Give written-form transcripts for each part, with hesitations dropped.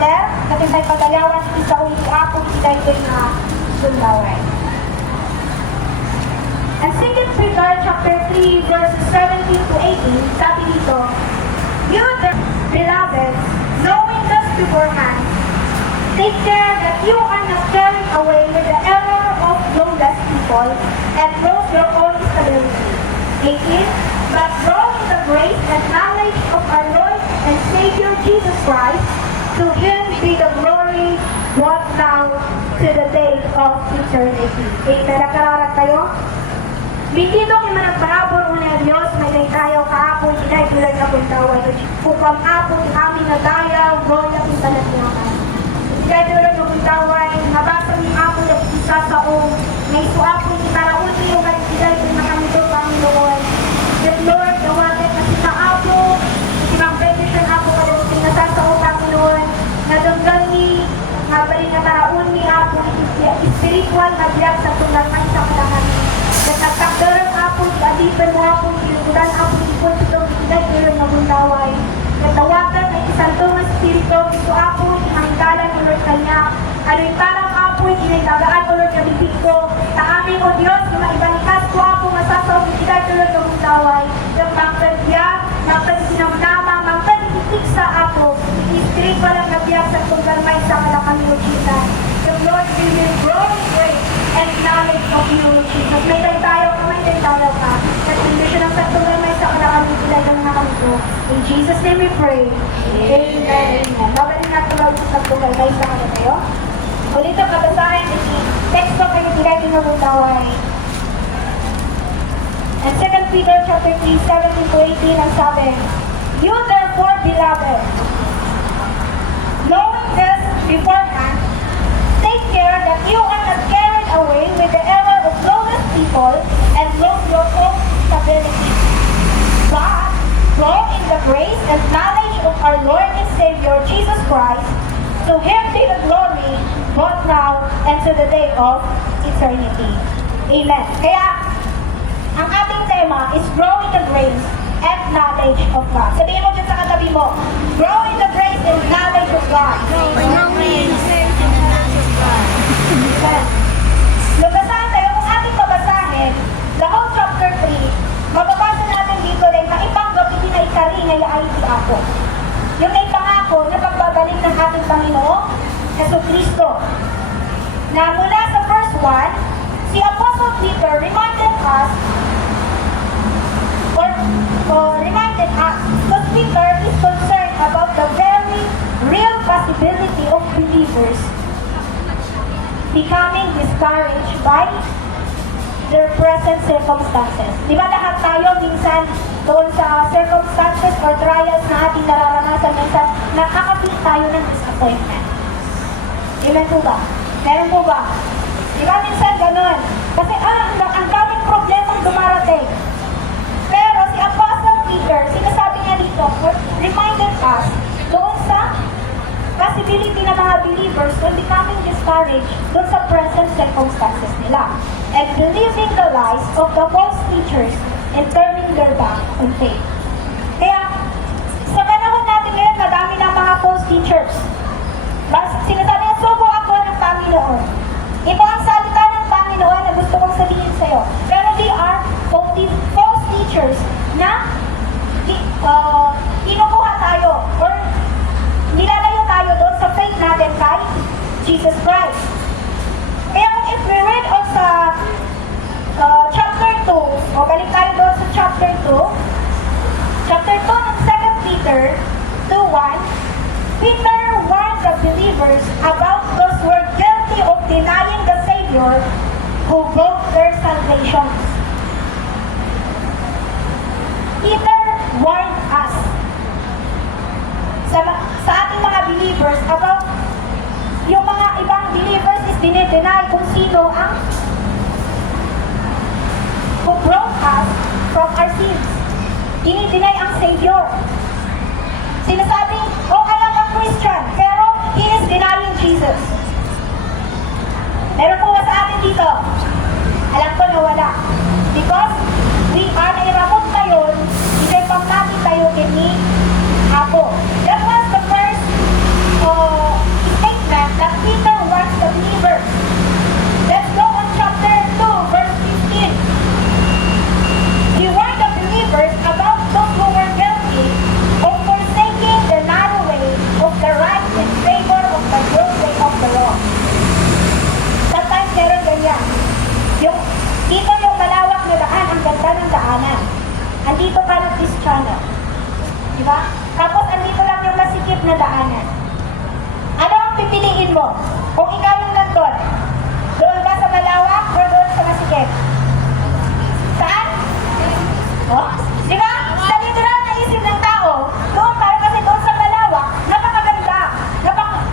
Father, katintay pagalawan iti sa uli ako iti ito nga sundaway. And 2 Peter chapter 3 verses 17 to 18, sabi dito, You the beloved, knowing thus beforehand, take care that you are not carried away with the error of lawless people and lose your own stability. 18. But grow in the grace and knowledge of our Lord and Savior Jesus Christ. To Him be the glory, both now to the day of eternity. Amen. Nakararag kayo? Bitido kay managparabor una Diyos, may tayo kaapon, inay tulad na puntaway. Upang apon, amin na tayo, gloria kung talat niya ka. Inay tulad na puntaway, nabasa ni apon at isa sa may suapon, itaraul ko yung ganitay kung nakamito Panginoon. That Lord, nawagan na sinaabo, sinang-bendition ako kada sinasasao Panginoon, nadanggal ni, balik na taraul ni apon, spiritual na biyak sa tunal ng isang lahat. Nagtakdarang apon, adipan mo apon, kinugudan apon, ipon sa itong itinay tulad na bundaway. Natawagan ay isang tungang spirito, ito apon, inanggalan ulod kanya. Ano yung parang apon, inagagaan ulod ka bibig ko. Taamin o Diyos, kung maibalikas ko apon, masasaw, itinay tulad na bundaway. Yung magpagbiyak, magpagsinamnama, magpagtitik sa apon, spiritual ang nabiyak sa tunggalmay sa malakang Lord. The Lord will be growing great and knowledge of you, Jesus. May tayo ka. At hindi siya ng satulay may sa kalakami tulad ng nakamito. In Jesus' name we pray. Amen. Babalik natin sa satulay may sa kalakami tayo. Ulit ang kabasahin, teksto kayo tilay din na bundaway. And 2 Peter chapter 3, 17 to 18 ang sabi, You therefore, beloved, knowing this beforehand, take care that you are not carried away with the error of lawless people and lose your own stability. But grow in the grace and knowledge of our Lord and Savior Jesus Christ. To Him be the glory, both now and to the day of eternity. Amen. Kaya, ang ating tema is grow in the grace and knowledge of God. Sabihin mo dyan sa katabi mo, grow in the grace and knowledge of God. Amen. Nabasahan tayo, kung ating babasahin, the whole chapter 3, mababasa natin dito dahil maipanggap hindi na ikari na ay si ako. Yung may pangako na pagbabalik ng ating Panginoon, Jesucristo. Na mula sa verse 1, si Apostle Peter reminded us that Peter is concerned about the very real possibility of believers becoming discouraged by their present circumstances. Di ba lahat tayo minsan doon sa circumstances or trials na ating nararanasan minsan, nakakapit tayo ng disappointment. Amen po ba? Meron po ba? Di ba minsan ganun? Kasi ang daming problemang dumarating. Pero si Apostle Peter, sinasabi niya dito, reminded us doon sa possibility ng mga believers when becoming discouraged doon sa present circumstances nila and believing the lies of the false teachers and turning their back on faith. Kaya, sa panahon natin ngayon, madami ng mga false teachers. Sinasabi niya, subo ako ng Panginoon. Ito ang salita ng Panginoon na gusto kong sabihin sa'yo. Pero they are false teachers na kinukuha tayo or nilalayo tayo doon sa faith natin kay Jesus Christ. Kaya kung if we read on sa chapter 2, o balik tayo doon sa chapter 2 ng 2 Peter 2:1, Peter warned the believers about those who were guilty of denying the Savior who broke their salvation. Peter warned us sa ating mga believers about yung mga ibang believers is dinideny kung sino ang who broke us from our sins. Dinideny ang Savior. Sinasabing, I am a Christian, pero he is denying Jesus. Meron po ba sa atin dito? Alam ko na wala. Because we are nairamot tayo, hindi pang natin tayo kini ako. That was the first na daanan. Ano ang pipiliin mo? Kung ikaw yung nandun, doon ka sa malawak o doon sa masikip? Saan? Oh, di ba? Sa literal na isip ng tao, doon tayo kasi doon sa malawak, napakaganda.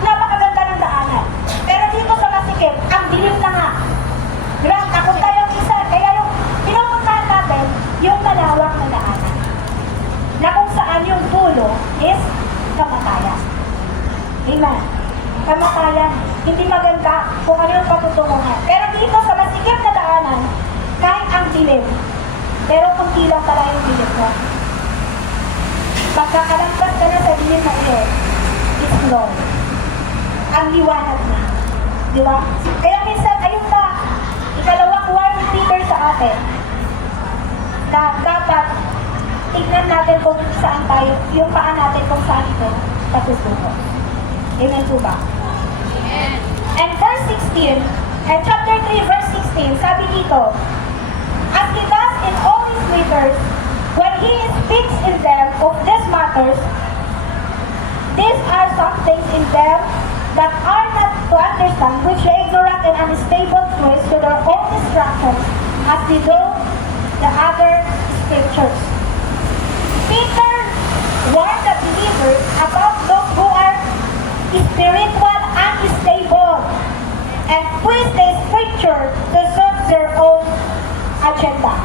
Napakaganda ng daanan. Pero dito sa masikip, ang dilim na nga. Di ba? Takot tayong isa. Kaya yung pinupuntahan natin, yung malawak na daanan. Na kung saan yung dulo is kamatayan. Amen. Kamatayan. Hindi maganda kung ano yung patutunguhan. Pero dito sa masikip na daanan, kahit ang dilim, pero kunti lang pala yung dilim mo. Pagkakalampas ka na sa dilim na iyon, it's Lord. Ang liwanag na. Di ba? Kaya minsan, ayun na, ikalawang warning Peter sa atin, na dapat tignan natin kung saan tayo, yung paa natin kung saan ito patutungo. Amen po ba? And verse 16, and chapter 3, verse 16, sabi dito, as he does in all his letters, when he speaks in them of these matters, these are some things in them that are not to understand, which the ignorant and unstable twist to their own destruction, as they do the other scriptures. Peter warned the believers about those who are spiritual unstable and twist the scripture to suit their own agenda.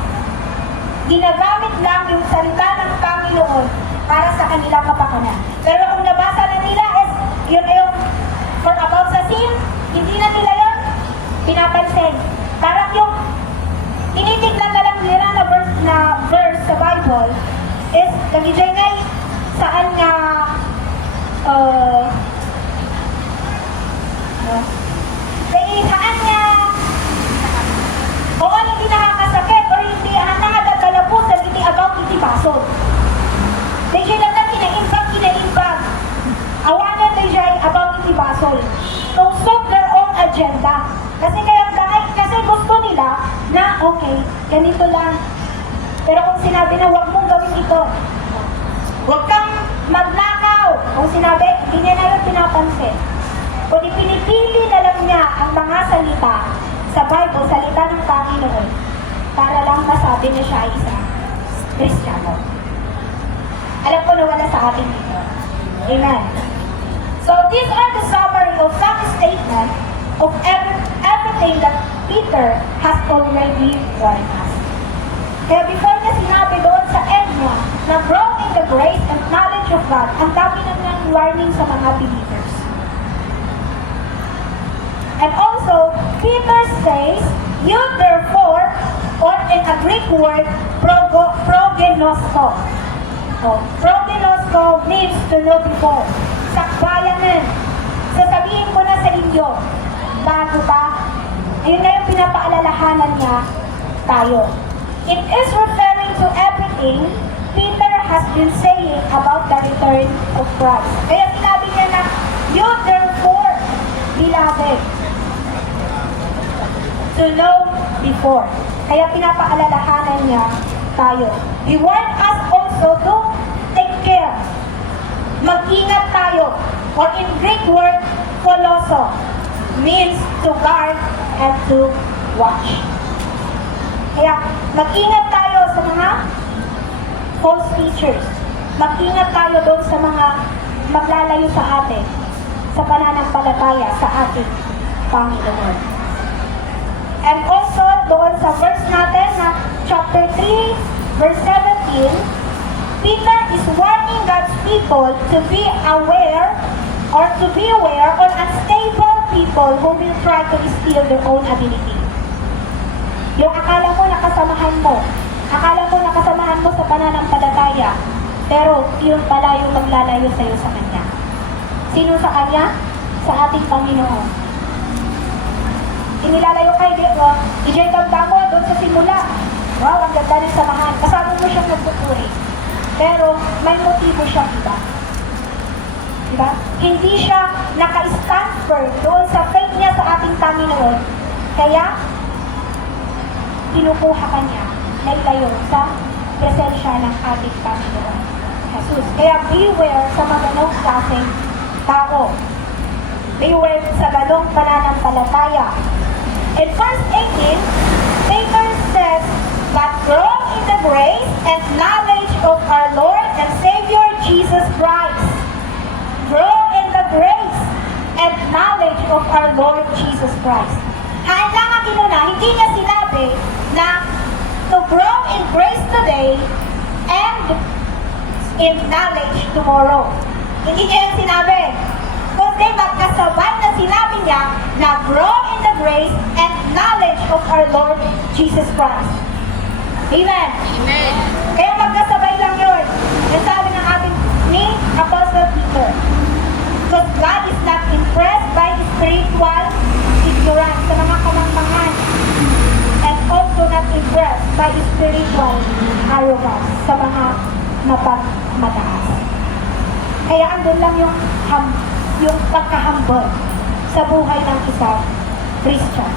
Ginagamit lang yung salita ng Panginoon para sa kanilang kapakanan. Pero kung nabasa na nila is yun yung for about sa sin, hindi na nila yun pinapansin. Parang yung tinitignan na lang nila na verse sa Bible is nagigay ngay saan nga saan nga o hindi nakakasakit o hindi nakakadalabos sa hindi about iti basod. Dahil lang na kinaimbag. Awanan dahil about iti basod. To suit their own agenda. Kasi gusto nila na okay, ganito lang. Pero kung sinabi na huwag mong gawin ito, huwag kang magnakaw. Kung sinabi, hindi niya na lang pinapansin. Kung pinipili na lang niya ang mga salita sa Bible, salita ng Panginoon, para lang masabi niya siya ay isang Kristiyano. Alam ko na wala sa atin dito. Amen. So these are the summary of some statement of everything that Peter has already warned us. Kaya before niya sinabi doon sa end niya na grow in the grace and knowledge of God, ang dami na niyang warning sa mga believers. And also, Peter says, you therefore, or in a Greek word, progenosko. Progenosko means to know before. Sakbayanan. Sasabihin ko na sa inyo, bago pa, ayun na yung pinapaalalahanan niya tayo. It is referring to everything Peter has been saying about the return of Christ. Kaya sinabi niya na, you therefore, beloved, to know before. Kaya pinapaalalahanan niya tayo. He warned us also to take care. Mag-ingat tayo. Or in Greek word, koloso, means to guard and to watch. Kaya mag-ingat tayo sa mga false teachers. Mag-ingat tayo doon sa mga maglalayo sa atin sa pananampalataya sa ating Panginoon. And also, doon sa verse natin na chapter 3, verse 17, Peter is warning God's people to be aware or to beware on unstable people who will try to steal their own ability. Yung akala mo nakasamahan mo sa pananampalataya, pero yun pala yung maglalayo sa'yo sa Kanya. Sino sa Kanya? Sa ating Panginoon. Inilalayo kayo dito, DJ Tagdamo, doon sa simula. Wow, ang ganda ng samahan. Kasama mo siyang nagpupuri. Pero may motibo siya, diba? Diba? Hindi siya naka-stand firm doon sa faith niya sa ating Panginoon. Kaya, kinukuha ka niya na ilayo sa presensya ng ating Panginoon. Jesus. Kaya beware sa mga ganong klaseng tao. Beware sa ganong pananampalataya. In verse 18, Peter says, "But grow in the grace and knowledge of our Lord and Savior Jesus Christ." Grow in the grace and knowledge of our Lord Jesus Christ. Haan lang ang inuna, hindi niya sinabi na to grow in grace today and in knowledge tomorrow. Hindi niya yung sinabi. Kundi magkasabay na sinabi niya na grow in the grace and knowledge of our Lord Jesus Christ. Amen. Amen. Kaya magkasabay lang yun. Yung sabi ng ating ni Apostle Peter. Because God is not impressed by spiritual ignorance sa mga kamangmangan, and also not impressed by spiritual arrogance sa mga mapagmataas. Kaya andun lang yung pagkahambal sa buhay ng isang Christian.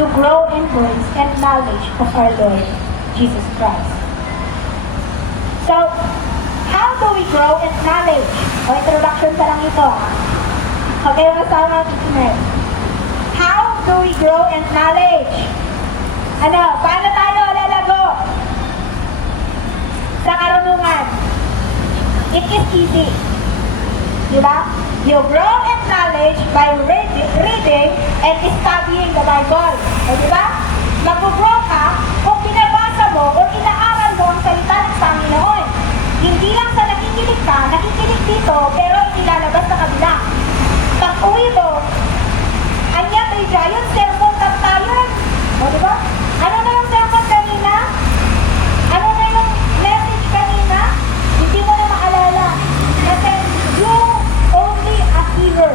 To grow in grace and knowledge of our Lord Jesus Christ. So, how do we grow in knowledge? O, introduction pa lang ito. Okay, masama natin. How do we grow in knowledge? Ano, paano tayo lalago sa karunungan? It is easy. Diba? You grow in knowledge by reading and studying the Bible. O diba? Mag-grow ka kung binabasa mo o inaaral mo ang salita ng Panginoon. Hindi lang sa nakikinig ka, nakikinig dito, pero inilalabas sa kabila. Pag uwi mo, anya tayo dyan, yung sermon tayo. O diba? Ano na yung sermon kanina? Ano na yung message kanina? Hindi mo na maalala. Kasi you only a hearer.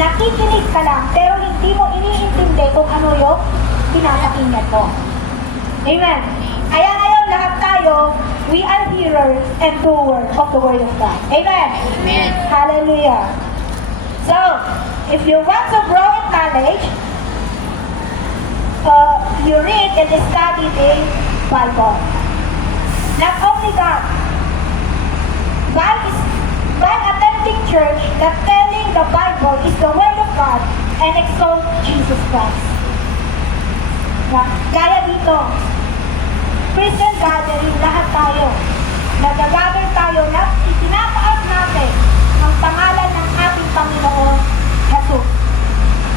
Nakikinig ka lang, pero hindi mo iniintindi kung ano yung pinapakinggan mo. Amen. Kaya ngayon lahat tayo, we are hearers and doers of the Word of God. Amen. Amen. Hallelujah. So, if you want to grow in knowledge, you read and study the Bible. Not only that, by attending church, that telling the Bible is the Word of God and exalt Jesus Christ. Gaya dito, Christian gathering, lahat tayo. Nag-gather tayo na itinataas natin ang pangalan ng ating Panginoon Jesus.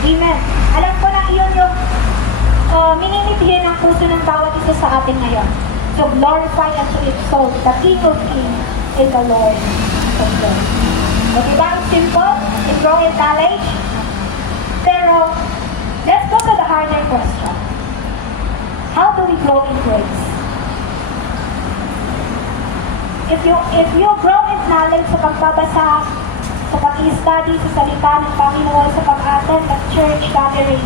Amen. Alam ko na iyon yung minimitihin ng puso ng bawat isa sa atin ngayon. To glorify and to exalt the King of Kings and the Lord of Lords. So, diba ang simple? It's grow in knowledge. Pero, let's go to the harder question. How do we grow in grace? If you grow in knowledge sa pagbabasa, sa pag-i-study sa salita ng Panginoon, sa pag-attend at church gathering,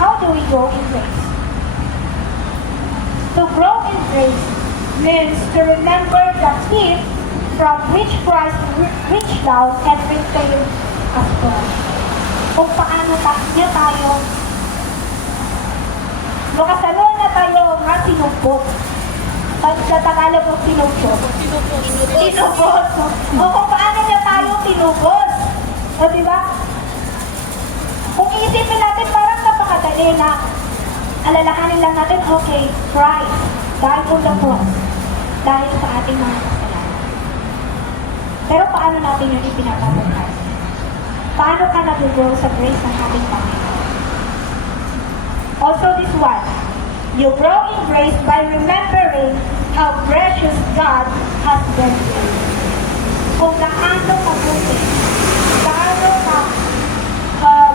how do we grow in grace? To grow in grace means to remember the gift from which Christ reached down and repaid us for. Kung paano niya tayo, makasalon na tayo nga sinupot. Sa Tagalog ng sinupot. Tinubos. O kung paano niya tayo tinubos. O diba? Kung iisipin natin, parang napakadali na alalahanin lang natin, okay, Christ died on the cross dahil sa ating mga kasalanan. Pero paano natin yun ipinapabukas? Paano ka nag-grow sa grace ng ating Panginoon? Also this one, you grow in grace by remembering how precious God has been to you. Kung gaano mabuti, gaano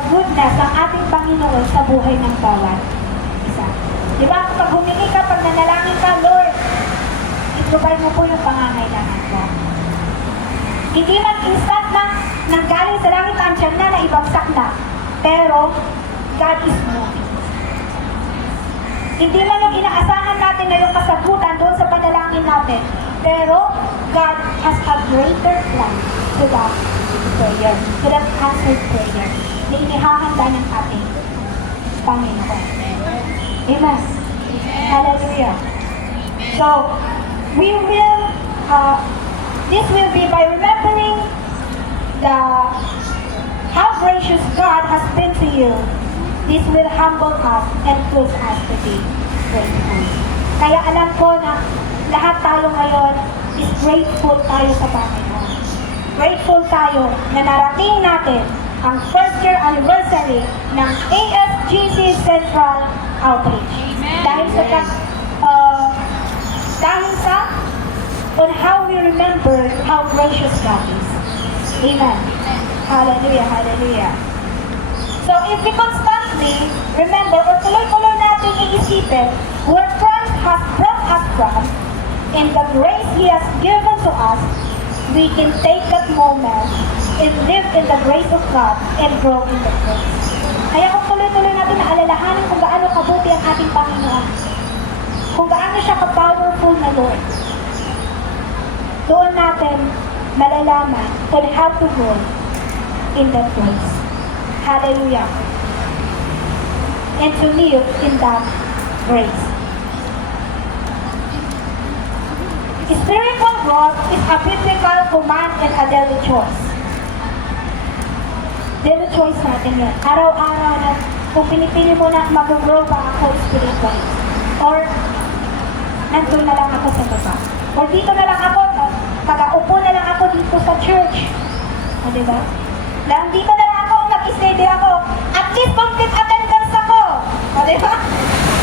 goodness ang ating Panginoon sa buhay ng bawat isa. Di ba? Kapag humingi ka, pag nanalangin ka, Lord, i-provide mo po yung pangangailangan ko. Hindi man instant na nanggaling sa langit ang tiyan na ibagsak na. Pero, God is moving. Hindi man yung inaasahan natin na yung kasagutan doon sa panalangin natin. Pero, God has a greater plan to that prayer, to that answered prayer, na inihahanda ng ating Panginoon. Amen. Hallelujah. So, we will This will be by remembering the how gracious God has been to you. This will humble us and push us to be grateful. Kaya alam ko na lahat tayo ngayon is grateful tayo sa Panginoon. Grateful tayo na narating natin ang first year anniversary ng AFGC Central Outreach. Dahil sa on how we remember how gracious God is. Amen. Hallelujah, hallelujah. So if we constantly remember or tuloy-tuloy natin iisipin where Christ has brought us from and the grace He has given to us, we can take that moment and live in the grace of God and grow in the grace. Kaya kung tuloy-tuloy natin na alalahanin kung gaano kabuti ang ating Panginoon, kung gaano siya ka-powerful na Lord, doon natin malalaman on how to grow in that grace. Hallelujah. And to live in that grace. Spiritual growth is a biblical command and a daily choice. Daily choice natin yan. Araw-araw na kung pinipili mo na mag-grow ba ako spiritually. Or nandun na lang ako sa baba. Or dito na lang ako, pag-aupo na lang ako dito sa church. O diba? Dito na lang ako, nag-stay din ako. At least complete attendance ako. O diba?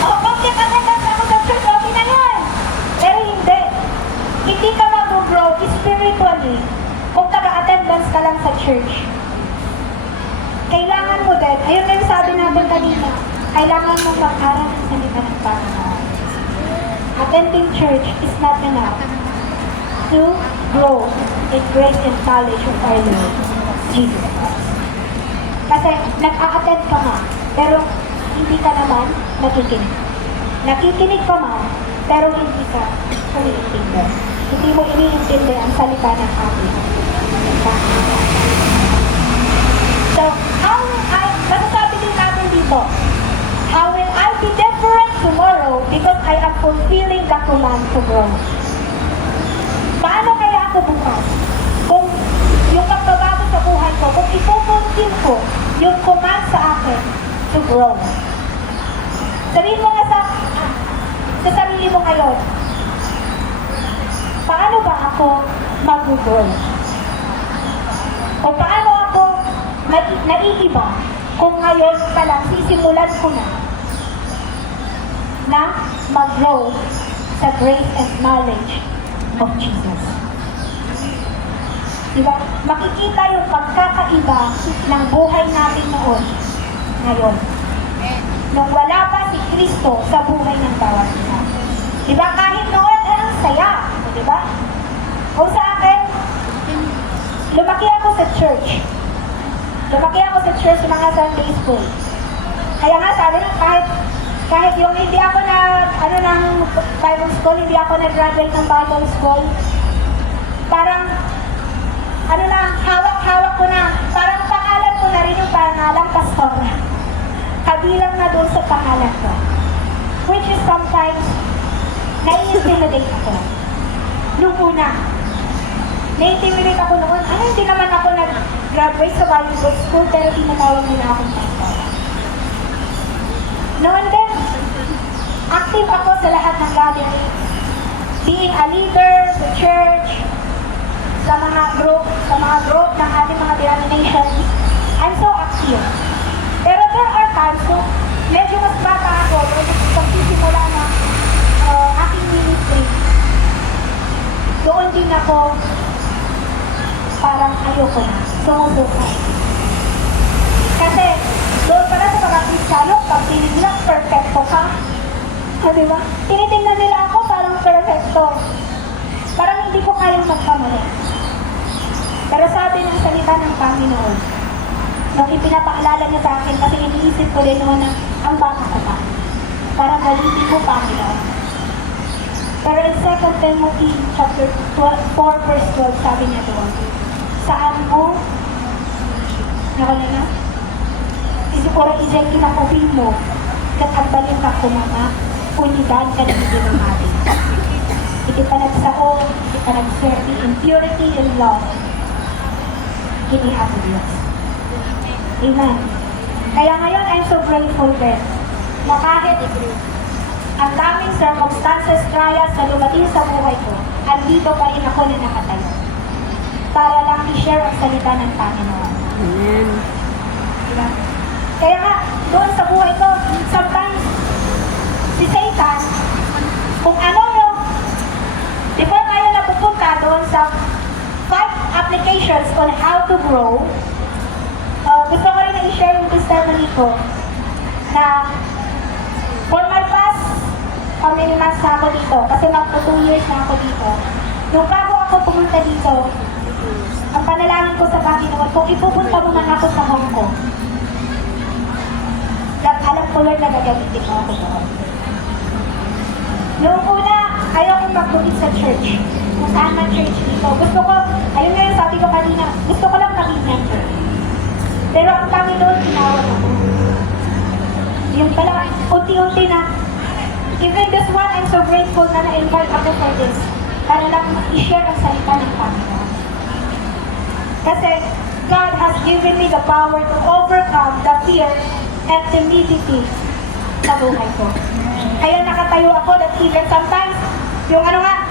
O complete attendance ako sa church, okay na yan. Pero hindi. Hindi ka mag-grow spiritually kung taga-attendance ka lang sa church. Kailangan mo din, ayun na yung sabi natin kanina, kailangan mong mag-aral ng salita ng Panginoon. Attending church is not enough to grow in grace and knowledge of our Lord Jesus Christ. Kasi nag-a-attend ka nga, pero hindi ka naman nakikinig. Nakikinig ka man, pero hindi ka umiintindi. Hindi mo iniintindi ang salita ng ating Panginoon. So, masasabi din natin dito, how will I be different tomorrow because I am fulfilling the command to grow? Paano kaya ako bukas? Kung yung pagbabago sa buhay ko, kung ipupulfil ko yung command sa akin to grow. Sabihin mo nga sa sarili mo ngayon, paano ba ako mag-grow? O paano ako naiiba kung ngayon pa lang sisimulan ko na mag-grow sa grace and knowledge of Jesus. Diba? Makikita yung pagkakaiba ng buhay natin noon, ngayon. Nung wala pa si Kristo sa buhay ng bawat isa. Diba? Kahit noon, ang saya. Diba? O sa akin, lumaki ako sa church. Lumaki ako sa church ng mga Sunday school. Kaya nga sabi na kahit yung hindi ako ng Bible school, hindi ako nag-graduate ng Bible school, parang hawak-hawak ko na, parang pangalan ko na rin yung pangalang pastor. Kabilang na doon sa pangalan ko. Which is sometimes, nai-intimidate ako. Noong una, nai-intimidate ako noon, hindi naman ako nag-graduate sa Bible school, pero tinatawag nila akong pastor. Noon din, active ako sa lahat ng gathering. Being a leader sa church, sa mga group ng ating mga denominations, I'm so active. Pero there are times kung medyo mas bata ako, pagsisimula ng aking ministry, doon din ako parang ayoko na, sumusukan. Kasi doon pala sa mga Kristiyano, pag tinig nila, perfecto ka. Diba? Tinitingnan nila ako parang perfecto. Parang hindi ko kayang magkamali. Pero sabi ng salita ng Panginoon, nung ipinapaalala niya sa akin, kasi iniisip ko din noon na ang bata ko pa. Parang galitin ko Panginoon. Pero in 2 Timothy chapter 4 verse 12, sabi niya doon, saan mo, nakala na? Ora ijay kinakubin mo, kat agbalin ka kumama, unidad ka na hindi ng atin. hindi pa nagsaon, hindi pa nag-serve in purity and love, hindi ako Diyos. Amen. Kaya ngayon, I'm so grateful din na kahit ang daming circumstances, trials na dumating sa buhay ko, andito pa rin ako na nakatayo para lang i-share ang salita ng Panginoon. Amen. Diba? Kaya nga, doon sa buhay ko, sometimes, si Satan, kung ano yung, before tayo napupunta doon sa 5 applications on how to grow, gusto ko rin na i-share yung testimony ko na for my past how many months na ako dito, kasi magpo 2 years na ako dito. Nung bago ako pumunta dito, ang panalangin ko sa Panginoon, kung ipupunta mo man ako sa Hong Kong, alam ko Lord na gagamitin mo ako doon. Noong una, ayaw kong magbukit sa church. Kung saan man church dito. Gusto ko, ayun nga yung sabi ko kanina, gusto ko lang maging member. Pero ang Panginoon, tinawag ako. Yung pala, unti-unti na, even this one, I'm so grateful na na-invite ako for this. Para lang i-share ang salita ng Panginoon. Kasi, God has given me the power to overcome the fear and timidity sa buhay ko. Kaya nakatayo ako that even sometimes, yung ano nga,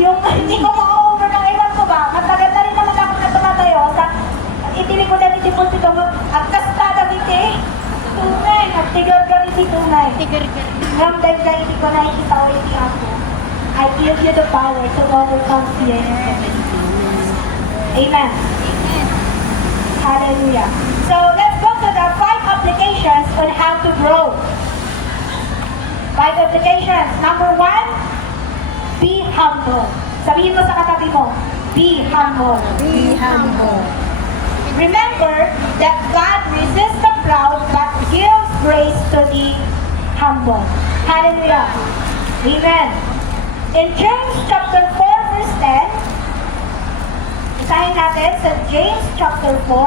yung hindi ko ma-over ng iwan ko ba, matagal na rin naman ako na tumatayo sa itilikod na itipon ito mo, at kastada biti, tunay, nagtigar-gar iti tunay. Ramdam na hindi ko nakikita ulit ako. I give you the power to overcome fear and timidity. Amen. Hallelujah. So, let's go to the 5 applications on how to grow. 5 applications. Number 1, be humble. Sabihin mo sa katabi mo, be humble. Be humble. Remember that God resists the proud but gives grace to the humble. Hallelujah. Amen. In James chapter 4 verse 10, isahin natin sa James chapter 4,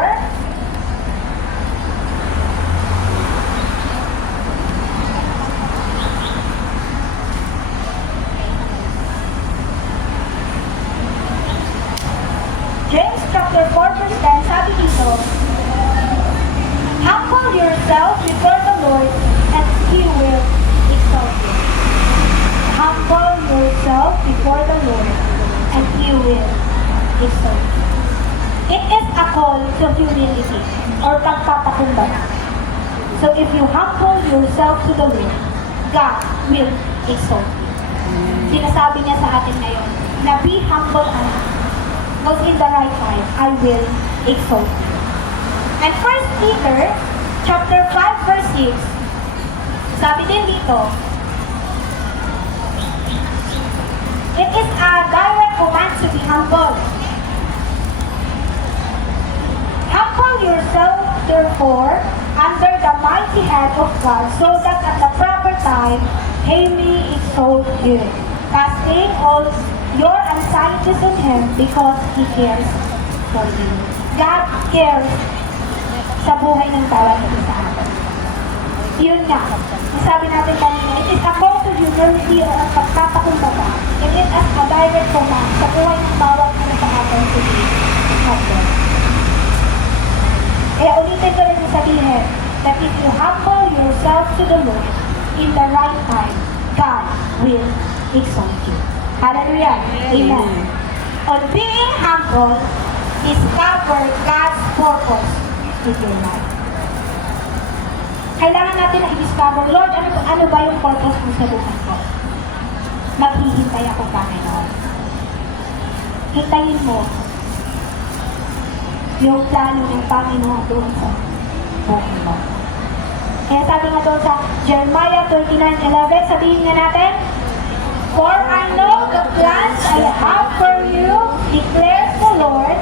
James chapter 4 verse 10, sabi dito, humble yourself before the Lord and He will exalt you. Humble yourself before the Lord and He will exalt you. It is a call to humility or pagpapakumbaba. So if you humble yourself to the Lord, God will exalt you. Sinasabi niya sa atin ngayon, na be humble because in the right time, I will exalt you. And 1 Peter chapter 5 verse 6, sabi din dito, it is a direct command to be humble. Humble yourself, therefore, under the mighty hand of God, so that at the proper time, He may exalt you, casting all your anxieties on Him because He cares for you. God cares sa buhay ng bawat isa sa atin. Yun nga, sabi natin kanina, it is a call to humility o ang pagpapakumbaba. It is as a direct command sa buhay ng bawat isa sa atin to be humble. Kaya ulitin ko rin yung sabihin that if you humble yourself to the Lord in the right time, God will exalt you. Hallelujah. Amen. On being humble, discover God's purpose in your life. Kailangan natin na i-discover, Lord, ano ba yung purpose mo sa buhay ko? Maghihintay ako, Panginoon. Hintayin mo yung plano ng Panginoon doon sa buhay mo. Kaya sabi nga doon sa Jeremiah 29:11, sabihin nga natin, for I know the plans I have for you, declares the Lord,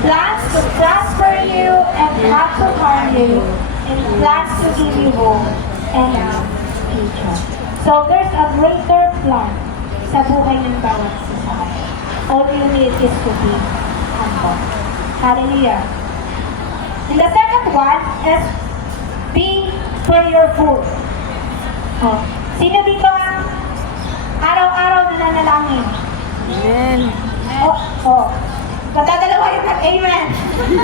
plans to prosper you and not to harm you, and plans to give you hope and a future. So there's a greater plan sa buhay ng bawat isa sa atin. All you need is to be humble. Hallelujah. And the second one is be prayerful. Oh. Sino dito ang araw-araw nananalangin. Amen. Oh. Magdadalawa yung nag-amen.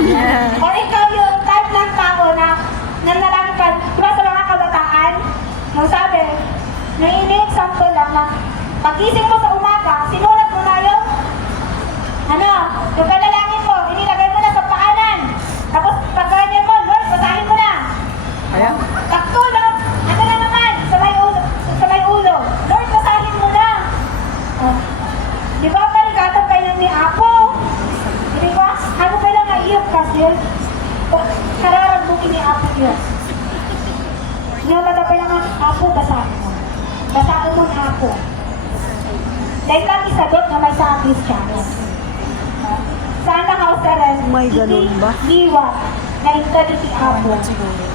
Yeah. O ikaw yung type ng tao na nanalangin ka, diba sa mga kabataan, yung sabi, may ini-example lang na pagising mo sa umaga, sinulat mo na yung yung panalangin mo, inilagay mo na sa paanan. Tapos pag ganyan mo, Lord, basahin mo na. Ayan. Pagtulog, ano na naman, sa may ulo. Lord, basahin mo na. Oh. Di ba paligatong kayo ni Apo? Di ba? Ano kailan nga iyok kasi? Kararagbukin ni Apo yun. Yung matapay naman, Apo, basahin mo. Basahin mo na Apo. Dahil lang isagot na may sa Kristiyano. Sana nga sa rin, May ganun ba? Iwa na integrity Apo.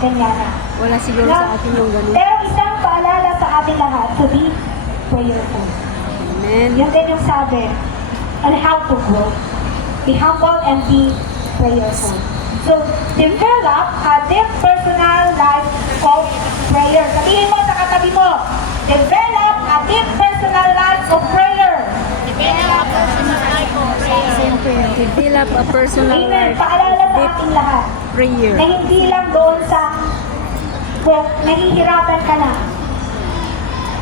Ganyan na. Wala siguro sa atin yung ganun. Pero isang paalala sa atin lahat to be prayerful. Amen. Yun din yung sabi on how to grow. Be humble and be prayerful. So, develop a deep personal life of prayer. Sabihin mo sa katabi mo, develop a deep personal life of prayer. Develop a personal Amen. life. Paalala sa Deep ating lahat prayer. na hindi lang doon sa kung nahihirapan ka na,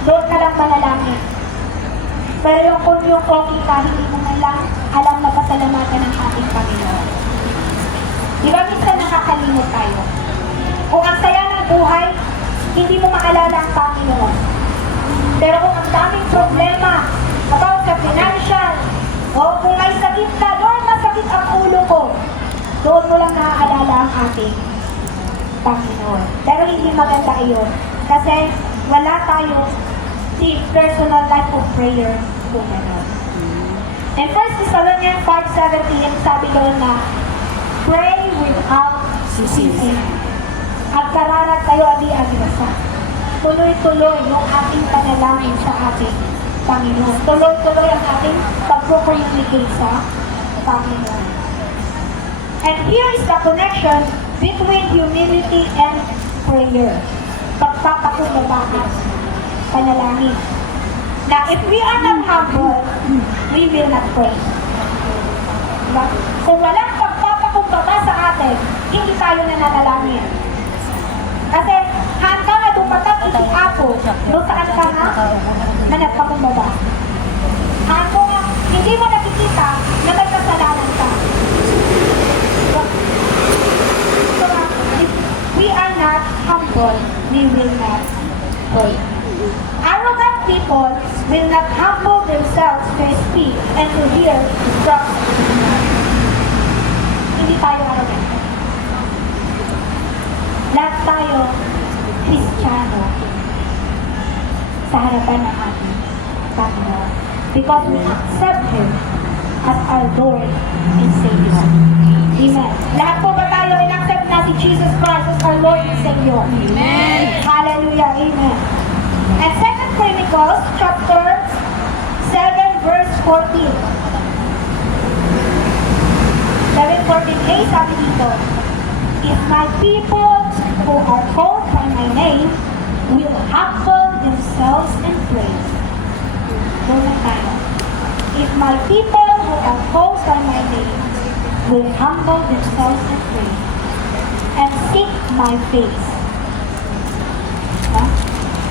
doon ka lang manalangin. Pero yung kung yung okay ka, hindi mo man lang alam na pasalamatan ng ating Panginoon. Di ba minsan nakakalimot tayo? Kung ang saya ng buhay, hindi mo maalala ang Panginoon. Pero kung ang daming problema about sa financial, o kung may sakit ka, Lord, masakit ang ulo ko, doon mo lang naaalala ang ating Panginoon. Pero hindi maganda iyon. Kasi wala tayong deep personal life of prayer kung gano'n. And 1 Thessalonians 5:17, sabi doon na, pray without ceasing. At kararat kayo adi-adisa. Tuloy-tuloy yung ating panalangin sa ating Panginoon. Tuloy-tuloy ang ating pag-communicate sa Panginoon. And here is the connection between humility and prayer. Pagpapakumbaba, panalangin. Now, if we are not humble, we will not pray. Diba? Kung walang pagpapakumbaba sa atin, hindi tayo nananalangin. Kasi, handa nga dumatag iti Apo, doon saan ka nga na nagpakumbaba. Handa nga, hindi mo nakikita na may kasalanan ka. So, if we are not humble, we will not pray. Arrogant people will not humble themselves to speak and to hear instructions. Hindi tayo arrogant. Lahat tayo Kristiyano sa harapan ng ating Panginoon. Because we accept Him as our Lord and Savior. Amen. Lahat po ba tayo in-accept na si Jesus Christ as our Lord and Savior? Amen. Hallelujah. Amen. And 2 Chronicles chapter 7 verse 14. 7:14a sabi dito, if my people who are called by my name will humble themselves and pray. Doon na tayo. If my people who are called by my name will humble themselves and pray and seek my face. Huh?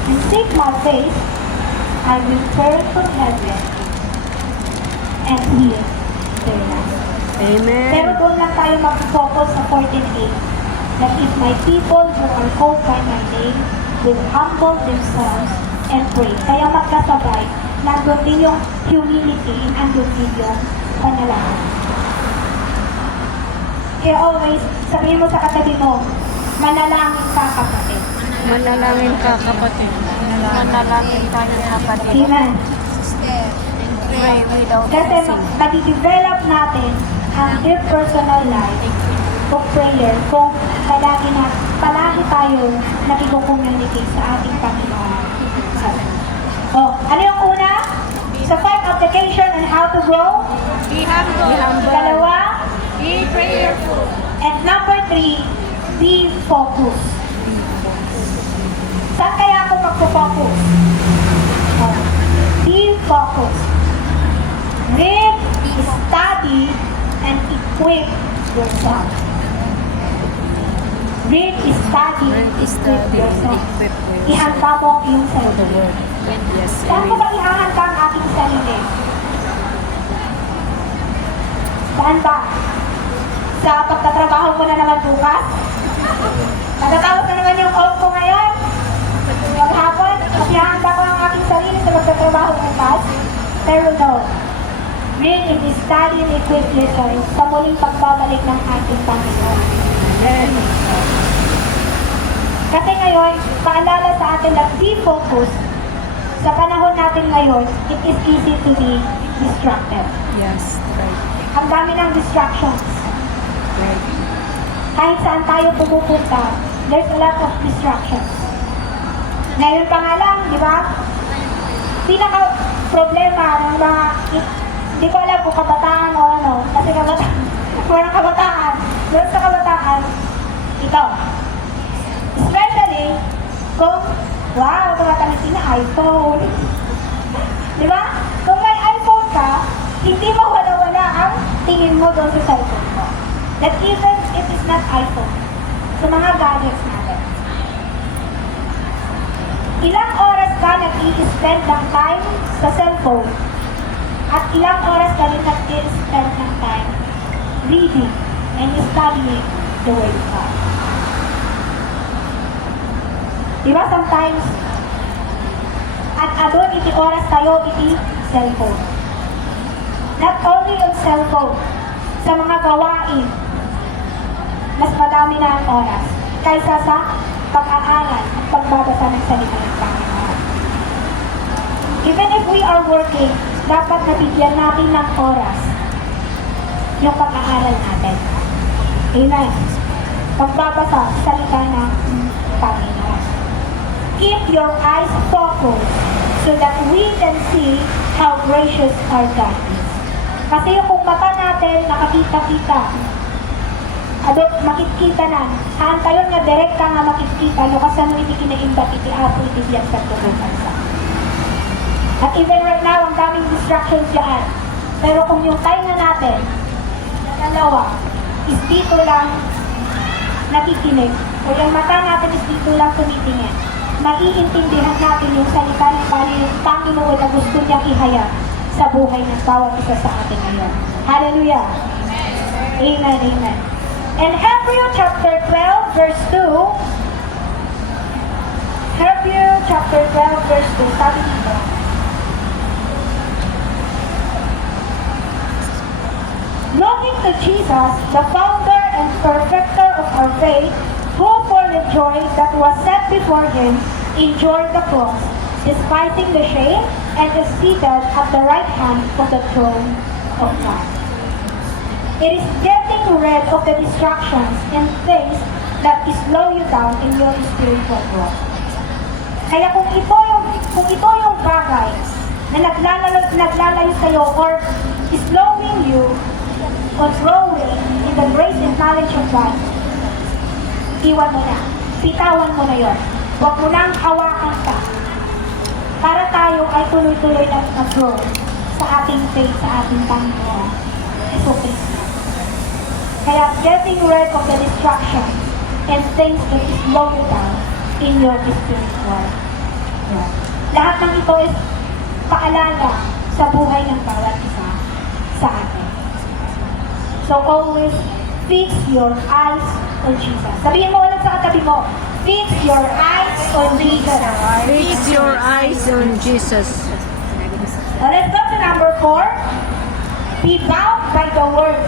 And seek my face, I will turn from heaven and heal their land. Amen. Pero doon lang tayo mag-focus sa 14:8 that if my people who are called by my name will humble themselves and pray. Kaya magkasabay, nandun din yung humility and nandun din yung panalangin. Kaya always, sabihin mo sa katabi mo, manalangin ka kapatid. Manalangin ka, kapatid. Manalangin tayo kapatid. Amen. Pray without Kasi madi-develop natin ang deep personal life of prayer kung palagi tayo nakiko-communicate sa ating Panginoon. Ano yung una? Sa 5 application on how to grow. Be humble. Dalawa. Be prayerful. And number 3, be focused. Saan kaya ako magpo-focus? Be focus. Read, study, and equip yourself. Read, study, equip yourself. Ihanda mo ang iyong sarili. Yes, Saan ko ba ihahanda ang aking sarili? Saan ba? Sa pagtatrabaho ko na naman bukas? Natatapos na naman yung off ko ngayon? Maghapon, ihahanda ko ang aking sarili sa pagtatrabaho bukas? Pero no. Read and study and equip yourself sa muling pagbabalik ng ating Panginoon. Amen. Kasi ngayon, paalala sa atin na be focused. Sa panahon natin ngayon, it is easy to be distracted. Yes, right. Ang dami ng distractions. Right. Kahit saan tayo pumupunta, there's a lot of distractions. Ngayon pa nga lang, di ba? Pinaka-problema ng mga, di ko alam kung kabataan o ano, kasi kabataan, walang kabataan. Doon sa kabataan, ito. Especially, kung, wow, tumatangis na iPhone. Di ba? Kung may iPhone ka, hindi mo wala-wala ang tingin mo doon sa cellphone mo. That even if it's not iPhone, sa mga gadgets natin. Ilang oras ka nag-i-spend ng time sa cellphone at ilang oras ka rin nag-i-spend ng time reading and studying the Word of God. Diba sometimes, at adon iti oras tayo iti cellphone. Not only on cellphone, sa mga gawain, mas madami na ang oras kaysa sa pag-aaral at pagbabasa ng salita ng Panginoon. Even if we are working, dapat nabigyan natin ng oras yung pag-aaral natin. Amen. Pagbabasa sa salita ng Panginoon. Keep your eyes focused so that we can see how gracious our God is. Kasi yung kung mata natin nakakita-kita, makikita na, haan tayo nga direkta nga makikita, no kasano iti kinaimbat iti apo iti biyak sa tulungan sa. At even right now, ang daming distractions dyan. Pero kung yung tayo natin, na dalawa, is dito lang nakikinig, o yung mata natin is dito lang tumitingin, maiintindihan natin yung salita ng Panginoon na gusto niyang ihayag sa buhay ng bawat isa sa atin ngayon. Hallelujah! Amen, amen. In Hebrew chapter 12, verse 2, Hebrew chapter 12, verse 2, sabi dito, looking to Jesus, the founder and perfecter of our faith, who for the joy that was set before him endured the cross, despising the shame, and is seated at the right hand of the throne of God. It is getting rid of the distractions and things that slow you down in your spiritual growth. Kaya kung ito yung bagay na naglalayo sa'yo or slowing you or growing in the grace and knowledge of God, iwan mo na. Bitawan mo na yun. Huwag mo nang hawakan pa. Para tayo ay tuloy-tuloy na mag-grow sa ating faith, sa ating Panginoon. Ito Kristo. Kaya getting rid of the distractions and things that slow you down in your spiritual life. Lahat ng ito is paalala sa buhay ng bawat isa sa atin. So always fix your eyes on Jesus. Sabihin mo ulit sa katabi mo, fix your eyes on Jesus. Fix your eyes on Jesus. Now let's go to number 4. Be bound by the Word.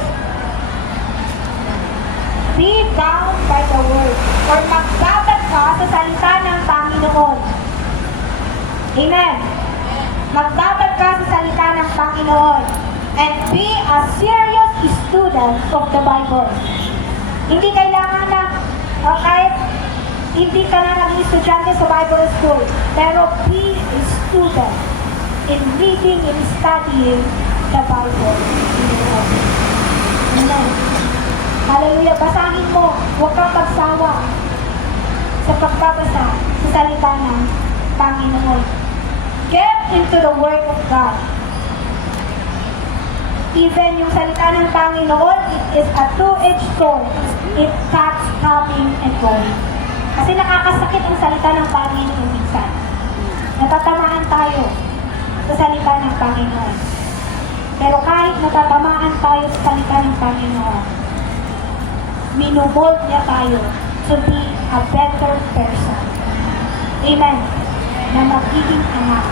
Be bound by the Word. Or magbabad ka sa salita ng Panginoon. Amen. Magbabad ka sa salita ng Panginoon. And be a serious student of the Bible. Hindi kailangan na kahit hindi ka na naging estudyante sa Bible school, pero be a student in reading and studying the Bible. Amen. Hallelujah. Basahin mo. Huwag kang magsawa sa pagbabasa sa salita ng Panginoon. get into the Word of God. Even yung salita ng Panginoon, it is a two-edged sword. It cuts, coming, and going. Kasi nakakasakit ang salita ng Panginoon minsan. Natatamaan tayo sa salita ng Panginoon. Pero kahit natatamaan tayo sa salita ng Panginoon, minumold niya tayo to be a better person. Amen. Na magiging anak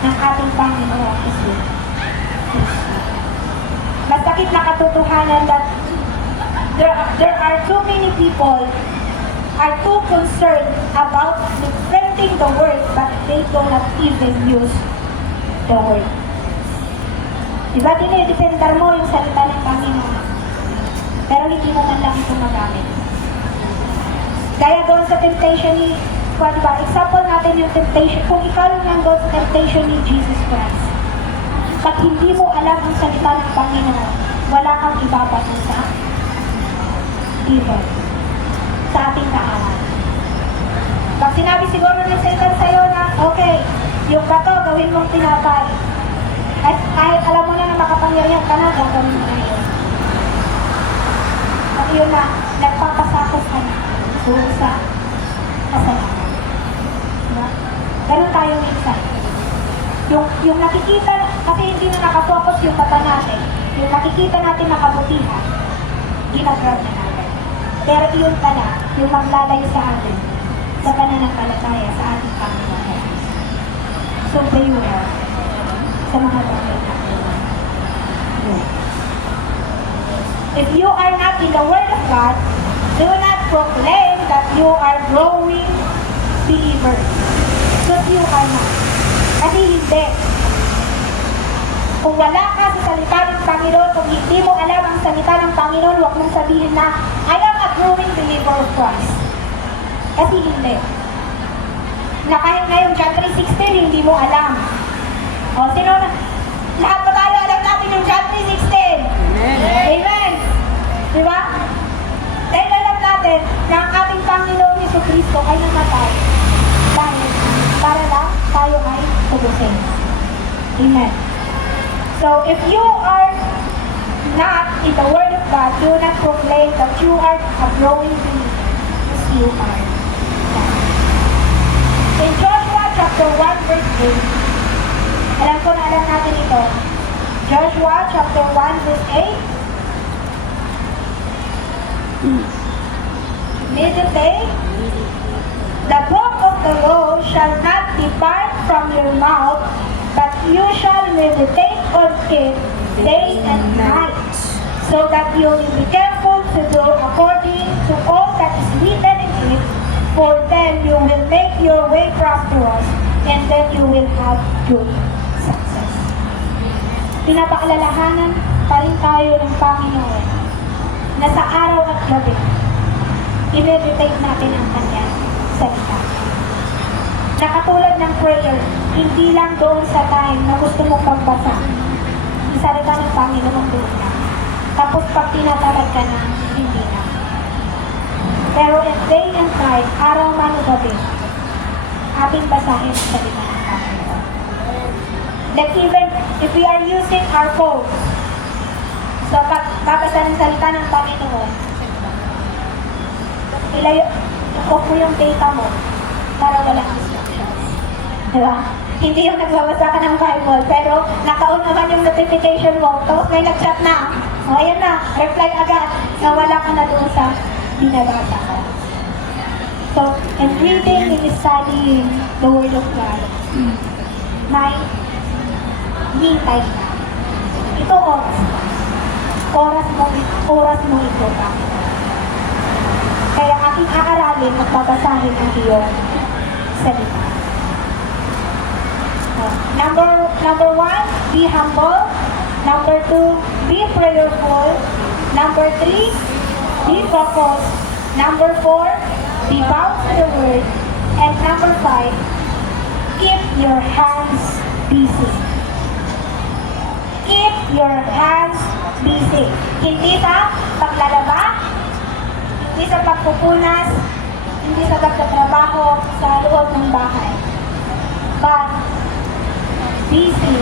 ng ating Panginoon Jesus. Masakit na katotohanan that there are too many people are too concerned about defending the word but they do not even use the word. Diba dinidefender mo yung salita ng Panginoon pero hindi mo man lang ito magamit. Gaya doon sa temptation ni, diba, example natin yung temptation, kung ikaw yung nandun sa temptation ni Jesus Christ, pag hindi mo alam ang salita ng Panginoon, wala kang ibabato sa evil, sa ating kaaway. Pag sinabi siguro ng Satan sa'yo na, okay, yung bato gawin mong tinapay, at kahit alam mo na makapangyarihan ka na, gagawin mo na yun. At yun na, nagpapasakot ka na sa kasalanan. Diba? Ganun tayo minsan. Yung nakikita, kasi hindi na nakafocus yung mata natin, yung nakikita natin na kabutihan, ginagrab na natin. Pero yun pala, yung maglalayo sa atin, sa pananampalataya sa ating Panginoon. So, beware sa mga bagay natin. If you are not in the Word of God, do not proclaim that you are growing believers. Because you are not. Kasi hindi. Kung wala ka sa salita ng Panginoon, kung hindi mo alam ang salita ng Panginoon, huwag mong sabihin na, I am a growing believer of Christ. Kasi hindi. Na kahit ngayon, John 3:16, hindi mo alam. O, sino na? Lahat ba tayo alam natin yung John 3:16? Amen. Di ba? Dahil alam natin na ang ating Panginoon Jesucristo ay namatay. Dahil para lang tayo ay tubusin. Amen. So, if you are not in the Word of God, do not proclaim that you are a growing believer. Because you are not. In Joshua chapter 1 verse 8, alam ko na alam natin ito. Joshua chapter 1 verse 8, meditate, the book of the law shall not depart from your mouth, but you shall meditate on it day and night, so that you will be careful to do according to all that is written in it, for then you will make your way prosperous, and then you will have good success. Pinapaalalahanan pa rin tayo ng Panginoon na sa araw at gabi, i-meditate natin ang kanyang salita. Na katulad ng prayer, hindi lang doon sa time na gusto mong pagbasa. Isalita ng Panginoon doon na. Tapos pag tinatamad ka na, hindi na. Pero at day and night, araw man o gabi, ating basahin ang salita ng Panginoon. Like even if we are using our phones, so pag babasa ng salita ng Panginoon, off mo yung data mo para walang distractions. Diba? Hindi yung nagbabasa ka ng Bible, pero naka-on naman yung notification mo, tapos may nag-chat na, o ayan na, reply agad, na wala ka na doon sa binabasa ka. So, in reading and studying the Word of God, may me time na. Ito oras mo ito pa. Kaya aking aaralin at babasahin ang iyong salita. Number 1, be humble. Number 2, be prayerful. Number 3, be focused. Number 4, be bound to the word. And number 5, keep your hands busy. Keep your hands busy. Hindi sa paglalaba, hindi sa pagpupunas, hindi sa pagtatrabaho sa loob ng bahay. But busy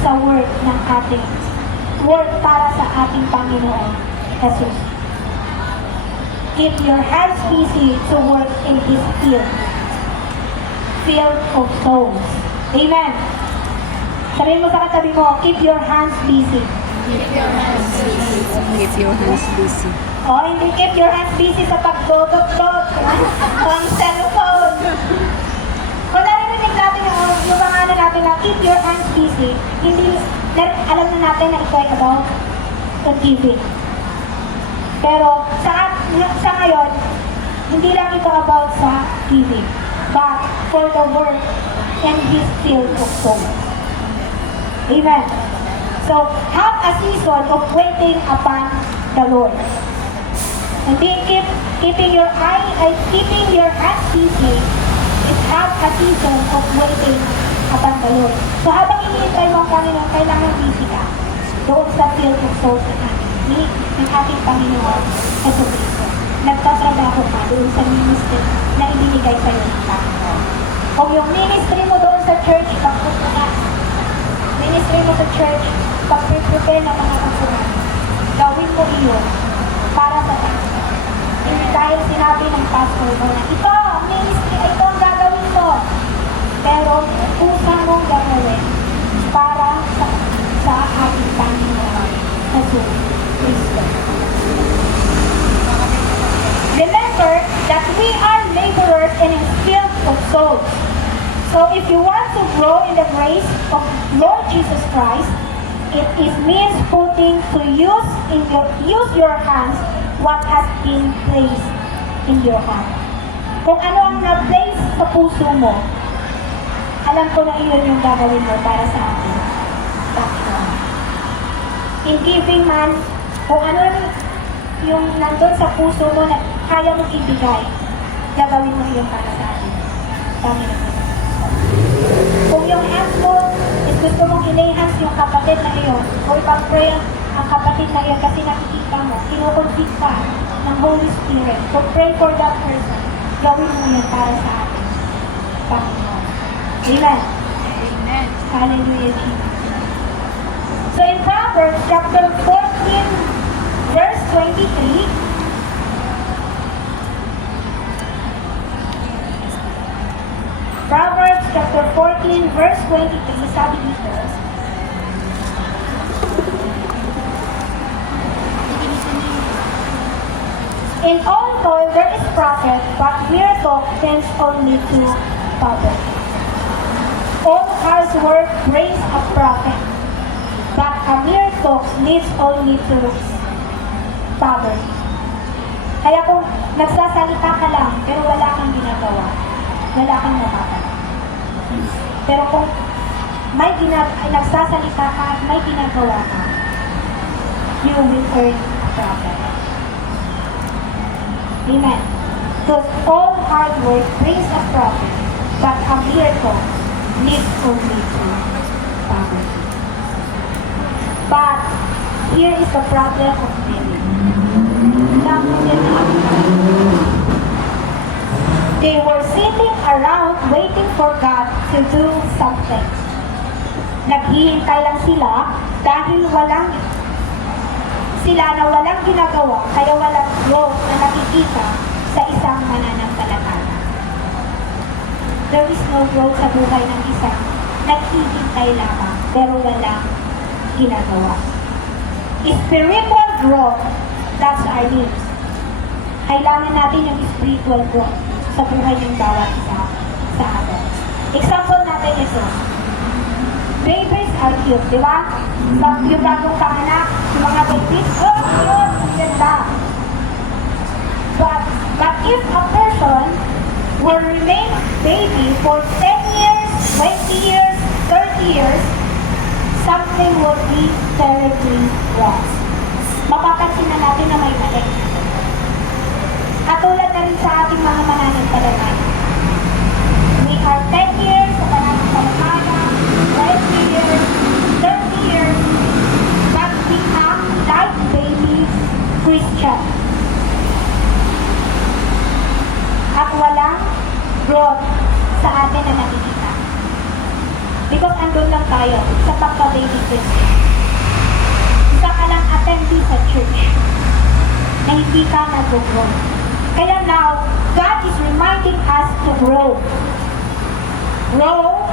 sa work ng ating work para sa ating Panginoon Jesus. Keep your hands busy to work in His field of souls. Amen. Sabihin mo sa katabi mo, keep your hands busy. Keep your hands busy. O, hindi keep your hands busy sa pagdodot-dot ng cellphone. Kung narinig natin yung mga ano natin na keep your hands busy, hindi, alam na natin na ito ay about the giving. Pero sa ngayon, hindi lang ito about sa giving, but for the work and His field of souls. Amen. So, have a season of waiting upon the Lord. And keeping your hands busy is have a season of waiting upon the Lord. So, habang hinihintay mo ang Panginoon, kailangan busy ka doon sa field of souls ng ating Panginoon Hesus Kristo. Nagtatrabaho ka doon sa ministry na ibinigay sa iyo ng Panginoon. Kung yung ministry mo doon sa church, pagpupunan. Ministry mo sa church, pag-prepare ng mga pagpunan. Gawin mo iyon para sa Panginoon. Hindi dahil sinabi ng pastor mo na ito, ang ministry, ito ang gagawin mo. Pero usa mong gagawin para sa ating Panginoon Hesus Kristo. Remember that we are laborers in His field of souls. So if you want to grow in the grace of Lord Jesus Christ, it is means putting to use your hands what has been placed in your heart. Kung ano ang na-place sa puso mo, alam ko na iyon yung gagawin mo para sa atin. Panginoon. In giving man, kung ano yung nandun sa puso mo na kaya mong ibigay, gagawin mo iyon para sa atin. Panginoon. Kung yung hands mo is gusto mong i-hands yung kapatid na iyon, o ipag-pray ang kapatid na iyon kasi nakikita mo, kinukonflict ka ng Holy Spirit. So pray for that person. Gawin mo yan para sa atin. Panginoon. Amen. Amen. Hallelujah, Jesus. So in Proverbs chapter 14, verse 23, Proverbs chapter 14, verse 23, sabi dito, in all toil there is profit, but mere talk tends only to poverty. All hard work brings a profit, but a mere talk leads only to poverty. Kaya kung nagsasalita ka lang, pero wala kang ginagawa, wala kang mapapala. Pero kung nagsasalita ka at may ginagawa ka, you will earn a profit. Amen. Because all hard work brings a profit, but a mere talk leads only to poverty. But here is the problem of many. They were sitting around waiting for God to do something. Naghihintay lang sila dahil walang ginagawa, kaya walang growth na nakikita sa isang mananampalataya. There is no growth sa buhay ng isang naghihintay lamang, pero walang ginagawa. Spiritual growth, that's our needs. Kailangan natin yung spiritual growth sa buhay ng bawat isa sa atin. Example natin ito. Babies are cute, di ba? Yung bagong panganak, yung mga babies, oh, cute, ang ganda. But if a person will remain baby for 10 years, 20 years, 30 years, something will be terribly wrong. Mapapansin na natin na may mali. Katulad na rin sa ating mga mananampalataya. We are 10 years sa pananampalataya, 20 years, 30 years, but we act like babies Christian. At walang growth sa atin na nakikita. nandun lang tayo sa pagka-baby Christian. Isa ka lang attendee sa church na hindi ka nag-grow. Kaya now, God is reminding us to grow. Grow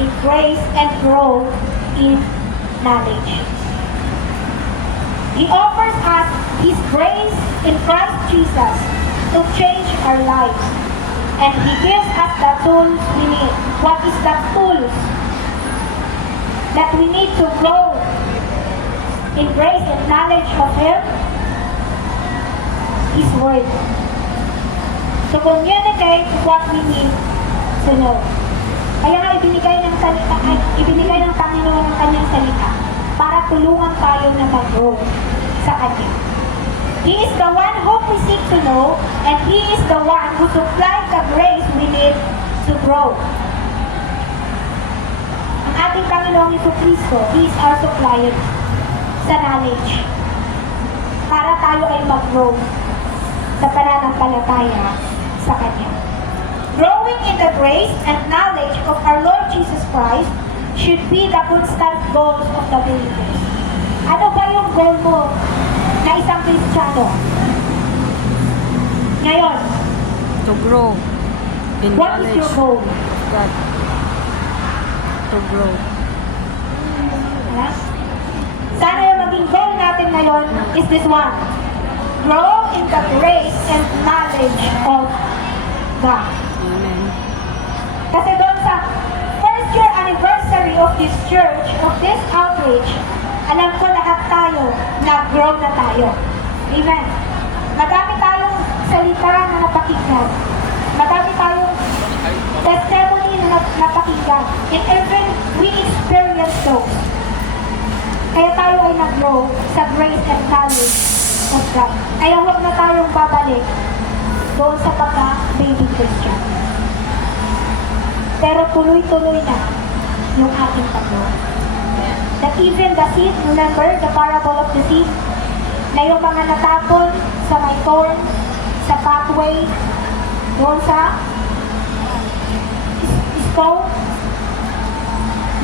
in grace and grow in knowledge. He offers us His grace in Christ Jesus to change our lives. And He gives us the tools we need. What is the tools that we need to grow in grace and knowledge of Him? His Word. To communicate what we need to know. Kaya nga ibinigay ng Panginoon ang kanyang salita para tulungan tayo na mag-grow sa Kanya. He is the one whom we seek to know, and He is the one who supplies the grace we need to grow. Ang ating Panginoong Jesucristo, He is our supplier sa knowledge para tayo ay mag-grow sa pananampalataya sa Kanya. Growing in the grace and knowledge of our Lord Jesus Christ should be the constant goals of the believers. Ano ba yung goal mo na isang Kristiyano? Ngayon, To grow in what is knowledge your goal? of God. To grow. Ha? Sana yung maging goal natin ngayon is this one. Grow in the grace and knowledge of God. Amen. Kasi doon sa first year anniversary of this church, of this outreach, alam ko lahat tayo, nag-grow na tayo. Amen. Madami tayong salita na napakinggan. Madami tayong testimony na napakinggan. And even we experience those. Kaya tayo ay nag-grow sa grace and knowledge of God. Kaya huwag na tayong babalik doon sa pagka-baby Christian. Pero tuloy-tuloy na yung ating pag-grow. That even the seed, remember the parable of the seed? Na yung mga natapon sa may thorn, sa pathway, doon sa stone,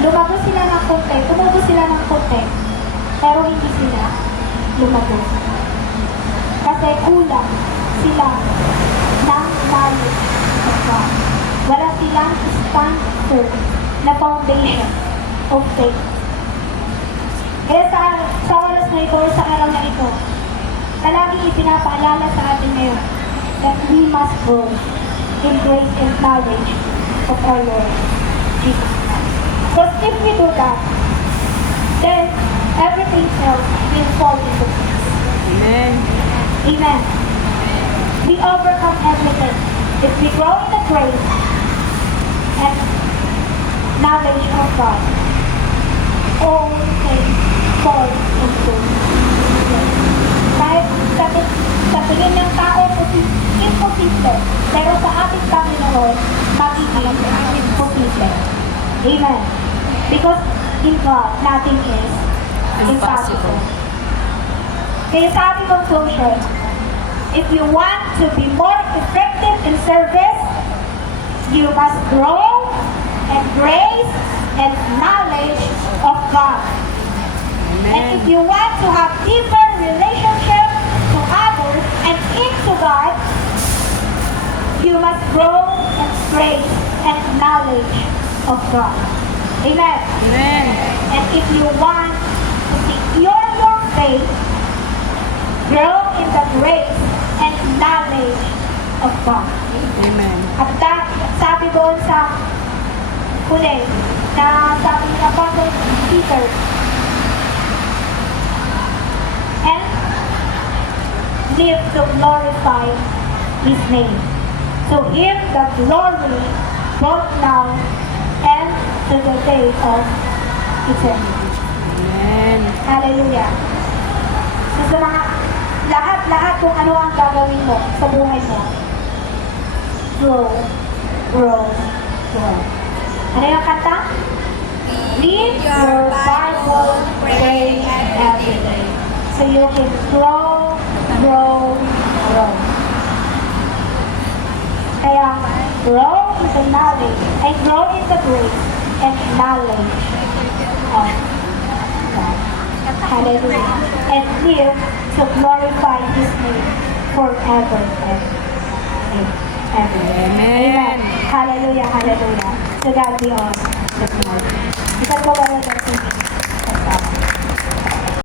lumago sila ng konti, tumubo sila ng konti, pero hindi sila lumago. Kasi kulang sila ng knowledge of God. Wala silang stand firm na foundation of faith. Kaya sa oras na ito, sa araw na ito, palaging ipinapaalala sa atin ngayon that we must grow in grace and knowledge of our Lord Jesus Christ. Because if we do that, then everything else will fall into place. Amen. Amen. We overcome everything if we grow in the grace and knowledge of God. All things fall into place. Kahit sa tingin ng tao, imposible. Pero sa ating Panginoon, magiging posible. Amen. Because in God, nothing is impossible. Kaya sa ating conclusion, if you want to be more effective in service, you must grow in grace and knowledge of God. And if Amen. you want to have deeper relationship to others and into God, you must grow in grace and knowledge of God. Amen. Amen. And if you want to secure your faith, grow in the grace and knowledge of God. Amen. At sabi doon sa huli, na sabi ni Apostle Peter, and live to glorify His name. To Him the glory both now and to the day of eternity. Amen. Hallelujah. So sa mga lahat kung ano ang gagawin mo sa buhay mo, grow, grow, grow. Ano yung kanta? Read your Bible, pray every day. So you can grow, grow, grow. Kaya grow in the knowledge and grow in the grace and knowledge of God. Hallelujah. And live to glorify His name forever and ever. Amen. Hallelujah, hallelujah. To God be all the glory. Kita po wala ng